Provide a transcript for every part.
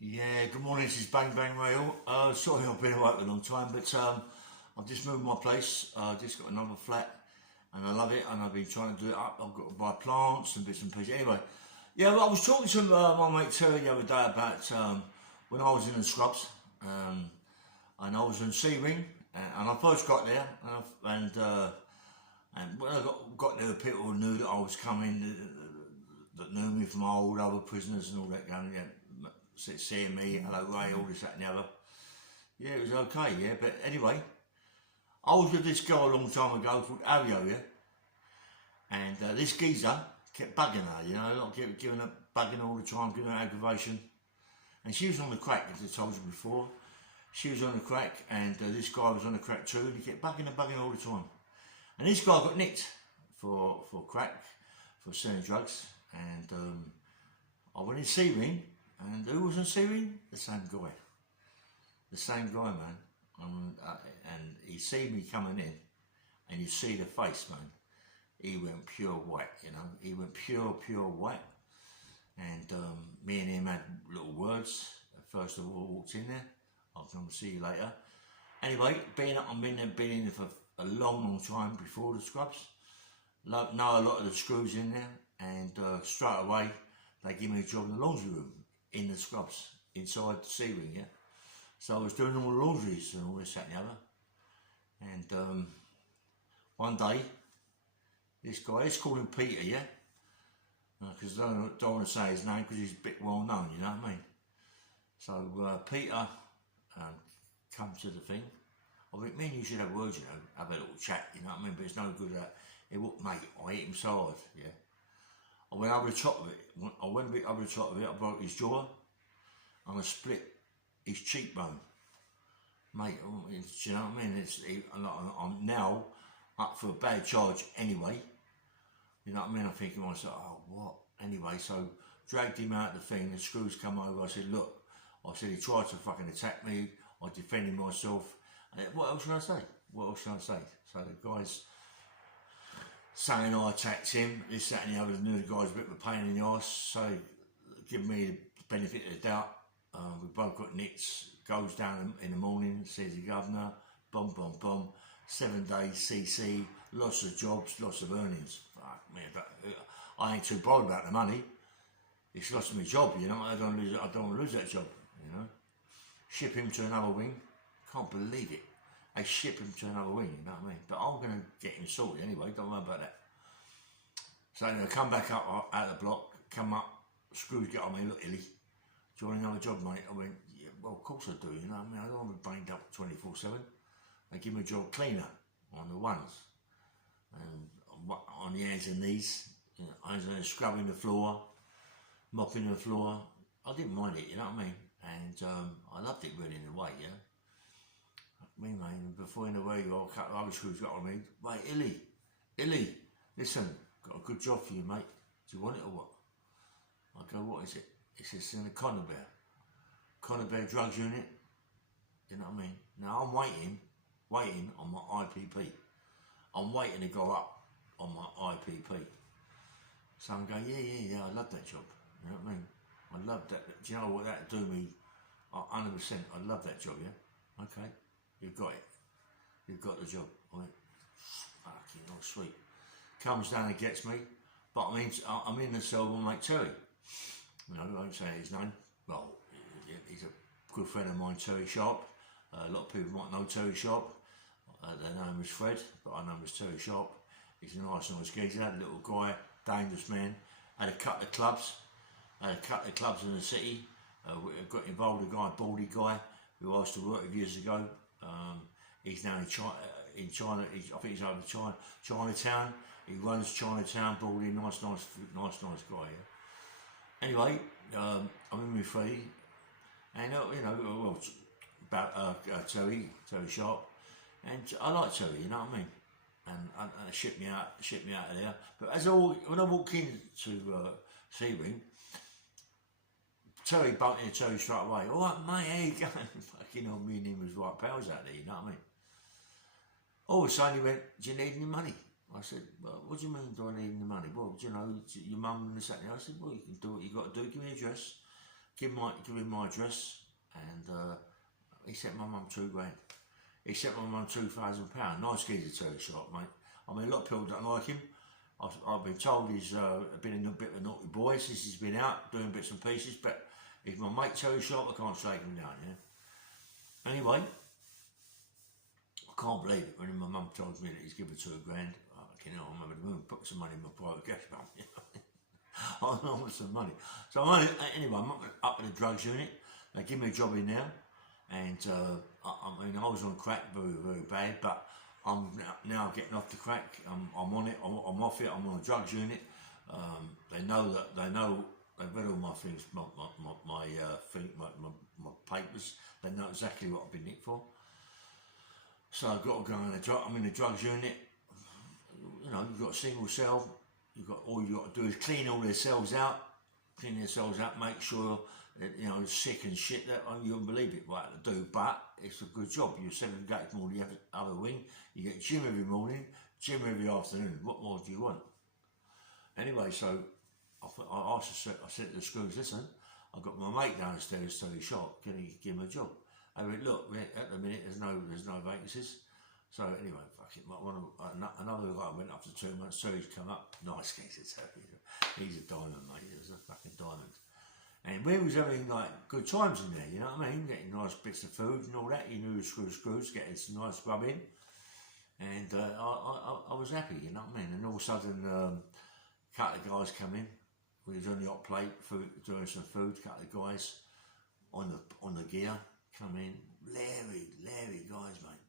Yeah, good morning. This is Bang Bang Rail. Sorry I've been away for a long time, but I've just moved my place. Just got another flat, and I love it. And I've been trying to do it up. I've got to buy plants and bits and pieces. Anyway, yeah, well, I was talking to my mate Terry the other day about when I was in the scrubs, and I was in Sea Ring, and I first got there, and when I got there, people knew that I was coming, that knew me from my old other prisoners and all that going, yeah, seeing me, hello Ray, all this, that and the other. Yeah, it was okay, yeah, but anyway, I was with this girl a long time ago called Avio, yeah, and this geezer kept bugging her, you know, like giving her bugging all the time, giving her aggravation, and she was on the crack, as I told you before. She was on the crack, and this guy was on the crack too, and he kept bugging all the time. And this guy got nicked for crack, for selling drugs, and I went in Sea Ring, and who was in Sea Ring? The same guy, man. And he see me coming in, and you see the face, man. He went pure white, you know. He went pure white, and me and him had little words. First of all, walked in there. I'll come see you later. Anyway, I've been in there for a long time before the scrubs. Know a lot of the screws in there, and straight away they give me a job in the laundry room in the scrubs inside the Sea Ring, yeah. So I was doing all the laundries and all this, that and the other. And one day, this guy, let's call him Peter, yeah, because I don't want to say his name because he's a bit well known, you know what I mean. So Peter come to the thing. I think me and you should have words, you know, have a little chat, you know what I mean, but it's no good at it. Mate, I hit him so hard, yeah. I went over the top of it. I went a bit over the top of it. I broke his jaw, and I split his cheekbone. Mate, do you know what I mean? I'm now up for a bad charge anyway. You know what I mean? I'm thinking to myself, oh, what? Anyway, so dragged him out of the thing, the screws come over. I said, look, he tried to fucking attack me. I defended myself. And what else should I say? So the guy's saying I attacked him, this, that and the other. Knew the guy's a bit of a pain in the arse, so give me the benefit of the doubt. We both got nicks, goes down in the morning, sees the governor, boom, 7 days CC, lots of jobs, lots of earnings. Fuck me, I ain't too bothered about the money. It's lost my job, you know, I don't want to lose that job, you know. Ship him to another wing, can't believe it. They ship him to another wing, you know what I mean? But I'm going to get him sorted anyway, don't worry about that. So anyway, come back up out of the block, come up, screws get on me, look, Illy, do you want another job, mate? I went, yeah, well, of course I do, you know what I mean? I don't want to be brained up 24/7. They give me a job cleaner on the ones, and on the hands and knees, you know, I was scrubbing the floor, mopping the floor. I didn't mind it, you know what I mean? And I loved it really in a way, yeah. Me, man, before in the way, a couple of other screws got on me. Wait, Illy, listen, got a good job for you, mate. Do you want it or what? I go, what is it? He says, in the Conor Bear Drugs Unit. You know what I mean? Now I'm waiting on my IPP. I'm waiting to go up on my IPP. So I'm going, yeah, I love that job. You know what I mean? I love that. Do you know what that do me? 100%. I love that job, yeah? Okay, you've got it. You've got the job. I went, fucking hell, sweet. Comes down and gets me, but I'm in the cell with my mate Terry. You know, I won't say his name. Well, he's a good friend of mine, Terry Sharp. A lot of people might know Terry Sharp. They know him as Fred, but I know him as Terry Sharp. He's a nice geezer, a little guy, dangerous man. Had a couple of clubs in the city. Got involved with a guy, a baldy guy, who I used to work with years ago. He's now in China. I think he's over Chinatown. He runs Chinatown, baldy, nice guy. Yeah. Anyway, I'm in my free, and you know, well, about Terry Sharp, and I like Terry, you know what I mean. And shipped me out of there. But when I walked into Sea Ring, Terry bumped into Terry straight away. All right, mate, how you going? Fucking hell, me and him was right pals out there, you know what I mean? All of a sudden he went, do you need any money? I said, well, what do you mean, do I need any money? Well, do you know, your mum and this, that, and the other. I said, well, you can do what you got to do, give me an address, give him my address, and he sent my mum £2 grand. He sent my mum £2,000. Nice geezer, Terry Sharp, mate. I mean, a lot of people don't like him. I've been told he's been a bit of a naughty boy since he's been out doing bits and pieces, but he's my mate Terry Sharp, I can't shake him down, yeah. Anyway, I can't believe it when my mum told me that he's given £2 grand. I remember the moon, put some money in my private cash fund. I want some money. So anyway, I'm up in the drugs unit. They give me a job in there, and I mean I was on crack very, very bad, but I'm now getting off the crack. I'm on it. I'm off it. I'm on a drugs unit. They know they've read all my things, my papers. They know exactly what I've been nicked for. So I've got to go in the drug. I'm in the drugs unit. You know, you've got a single cell. All you got to do is clean all their cells out. Clean their cells out. Make sure that, you know, sick and shit. That you wouldn't believe it what to do, but it's a good job. You're segregated from all the other wing. You get gym every morning, gym every afternoon. What more do you want? Anyway, so I said to the screws, listen, I've got my mate downstairs, Terry Sharp. Can you give him a job? I went, look, at the minute there's no vacancies. So anyway, fuck it. Another guy went after 2 months. Terry's come up. Nice geezer, Terry. He's a diamond, mate. He's a fucking diamond. And we was having like good times in there, you know what I mean? Getting nice bits of food and all that. He knew the screws, getting some nice grub in. And I was happy, you know what I mean? And all of a sudden, a couple of guys come in. We was on the hot plate, doing some food. A couple of guys on the gear come in. Larry guys, mate.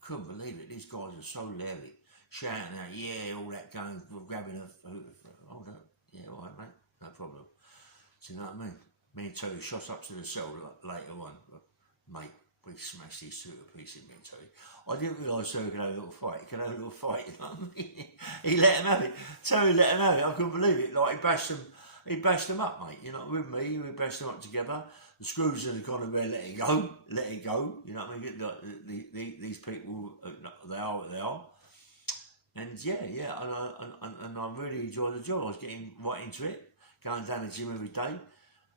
Couldn't believe it. These guys are so Larry. Shouting out, yeah, all that going, grabbing a food. Hold up. Yeah, all right, mate. No problem. Do you know what I mean? Me and Terry shot up to the cell later on. But, mate, we smashed these two to pieces, me and Terry. I didn't realise Terry could have a little fight. He could have a little fight, you know what I mean? He let him have it. Terry let him have it. I couldn't believe it. Like, he bashed them up, mate. You know, with me, we bashed them up together. The screws in the corner where let it go. You know what I mean? Like, these people, they are what they are. And yeah, and I really enjoyed the job. I was getting right into it, going down the gym every day.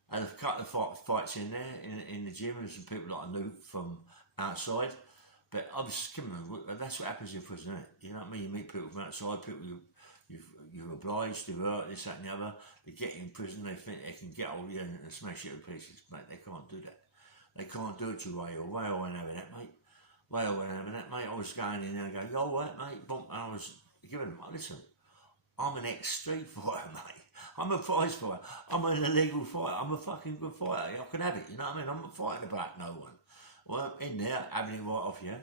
Had a couple of fights in there, in the gym, with some people that I knew from outside. But I was that's what happens in prison, isn't it? You know what I mean? You meet people from outside, people you're obliged to hurt, this, that and the other. They get in prison, they think they can get hold of you and smash it to pieces. Mate, they can't do that. They can't do it to Rayo. Rayo ain't having that, mate. Rayo ain't having that, mate. I was going in there and going, all right, mate. And I was giving them, listen, I'm an ex-street fighter, mate. I'm a prize fighter. I'm an illegal fighter. I'm a fucking good fighter. I can have it, you know what I mean? I'm not fighting about no one. Well, in there, having it right off you.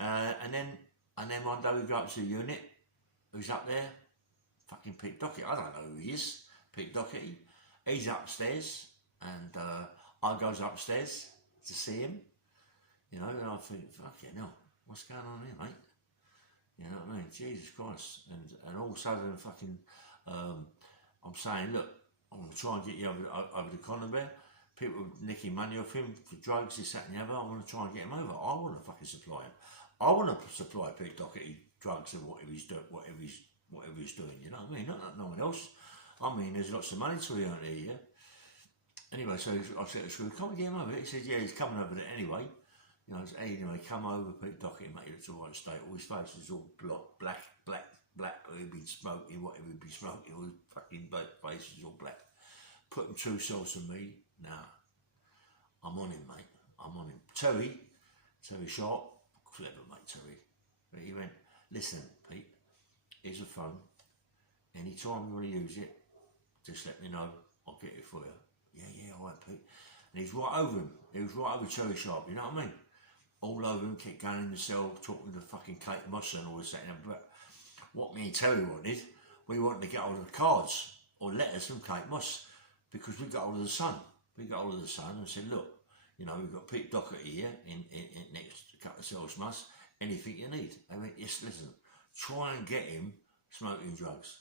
And then one day we go up to the unit. Who's up there? Fucking Pete Doherty. I don't know who he is. Pete Doherty. He's upstairs, and I goes upstairs to see him. You know, and I think, fucking hell, what's going on here, mate? You know what I mean? Jesus Christ. And all of a sudden, fucking, I'm saying, look, I'm going to try and get you over the Conor. People nicking money off him for drugs, this, that, and the other. I want to try and get him over. I want to fucking supply him. I want to supply Pete Doherty drugs and whatever he's doing, you know what I mean? Not no one else. I mean, there's lots of money to be earned here, yeah? Anyway, so I said to Screw, come and get him over. He said, yeah, he's coming over there anyway. You know, anyway, come over, Pete Doherty, mate, it's all right state. All his face is all black. He'd been smoking, whatever he'd been smoking, all his fucking face is all black. Put him 2 cells to me. Now, I'm on him, mate. I'm on him. Terry Sharp, clever, mate, Terry. But he went, listen, Pete, here's a phone. Anytime you want to use it, just let me know. I'll get it for you. Yeah, all right, Pete. And he's right over him. He was right over Terry Sharp, you know what I mean? All over him, kept going in the cell, talking to fucking Kate Moss and all this, that, and that. But what me and Terry wanted, we wanted to get hold of the cards or letters from Kate Moss, because we got hold of the Sun. We got hold of the Sun and said, look, you know, we've got Pete Doherty here in next couple of cells from us. Anything you need. I went, yes, listen, try and get him smoking drugs.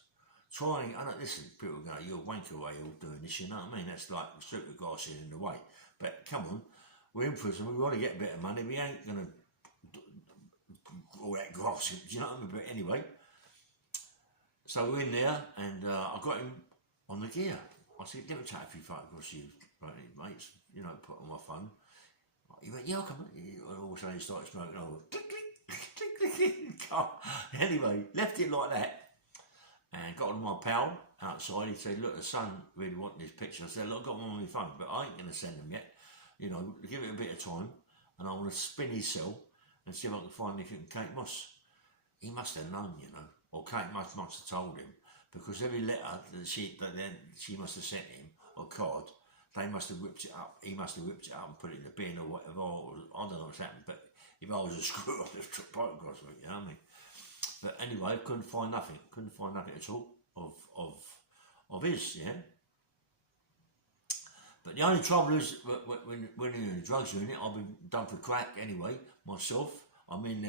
Try and, I don't listen, people go, you're a wanker way you're doing this, you know what I mean? That's like super grass in the way. But come on, we're in prison, we want to get a bit of money, we ain't going to all that grass, do you know what I mean? But anyway, so we're in there, and I got him on the gear. I said, let me take a few photographs of you, mates, you know, put on my phone. He went, yeah, I'll come. All of a sudden he started smoking. I went, click, click, click, click, click. Anyway, left it like that and got on my pal outside. He said, look, the son really wanted this picture. I said, look, I've got one on my phone, but I ain't going to send them yet. You know, give it a bit of time and I want to spin his cell and see if I can find anything from Kate Moss. He must have known, you know, or Kate Moss must have told him, because every letter that she must have sent him, or card, they must have whipped it up. He must have whipped it up and put it in the bin or whatever. Or, I don't know what's happened, but if I was a screw, I'd have took photographs of it, you know what I mean? But anyway, couldn't find nothing at all of his, yeah. But the only trouble is when you're in the drugs unit, I've been done for crack anyway myself. I'm in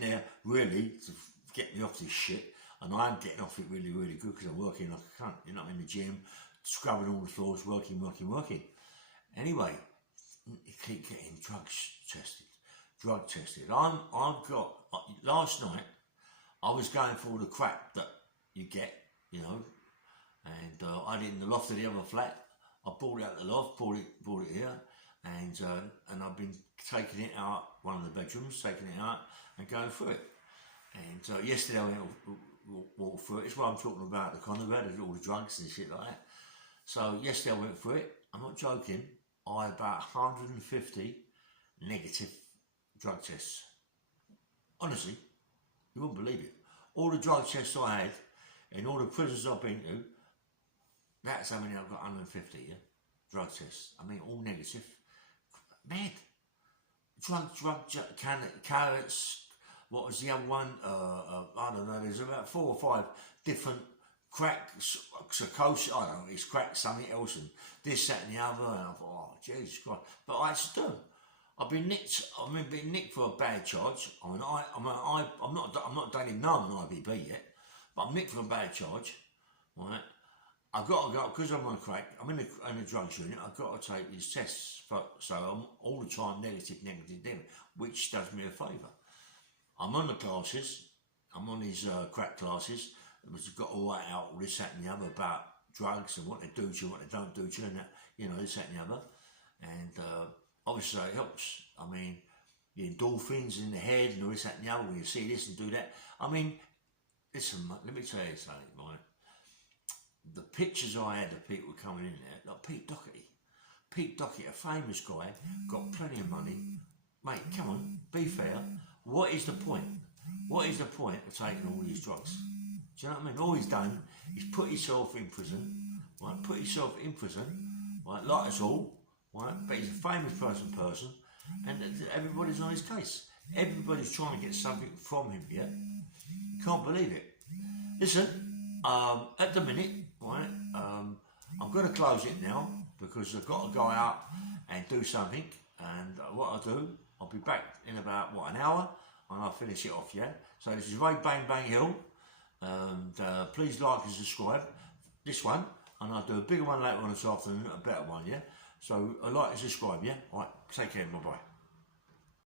there really to get me off this shit, and I am getting off it really, really good because I'm working like a cunt. You know, I'm in the gym, scrubbing all the floors, working. Anyway, you keep getting drug tested. I've got, last night, I was going for all the crap that you get, you know, and I had it in the loft of the other flat. I brought it out the loft, brought it here, and I've been taking it out, one of the bedrooms, taking it out and going through it. And yesterday I went walked through it. It's what I'm talking about, the Conover, all the drugs and shit like that. So yesterday I went through it. I'm not joking. I had about 150 negative drug tests. Honestly, you wouldn't believe it. All the drug tests I had in all the prisons I've been to, that's how many I've got, 150, yeah? Drug tests. I mean, all negative. Mad. Carrots. What was the other one? I don't know. There's about 4 or 5 different crack, psychosis. I don't know. It's crack, something else, and this, that, and the other. And I thought, oh, Jesus Christ! But I had to do them. I've been nicked. I mean, been nicked for a bad charge. I'm not done even know I'm an IBB yet, but I'm nicked for a bad charge, right? I've got to go, because I'm on crack, I'm in the drugs unit, I've got to take these tests, so I'm all the time negative, which does me a favour. I'm on the classes, I'm on these crack classes, which have got to write out all this, that and the other about drugs and what they do to you, what they don't do to you, and that, you know, this, that and the other. And obviously it helps. I mean, the endorphins in the head and all this, that and the other, when you see this and do that. I mean, listen, let me tell you something, right? The pictures I had of people coming in there, like Pete Doherty, a famous guy, got plenty of money. Mate, come on, be fair. What is the point? What is the point of taking all these drugs? Do you know what I mean? All he's done is put himself in prison, right? Right? Like us all, right? But he's a famous person, and everybody's on his case. Everybody's trying to get something from him, yeah? Can't believe it. Listen, at the minute, right, I'm going to close it now because I've got to go out and do something, and what I'll do, I'll be back in about, an hour, and I'll finish it off, yeah? So this is Ray Bang Bang Hill, and please like and subscribe, this one, and I'll do a bigger one later on this afternoon, a better one, yeah? So like and subscribe, yeah? Alright, take care, bye-bye.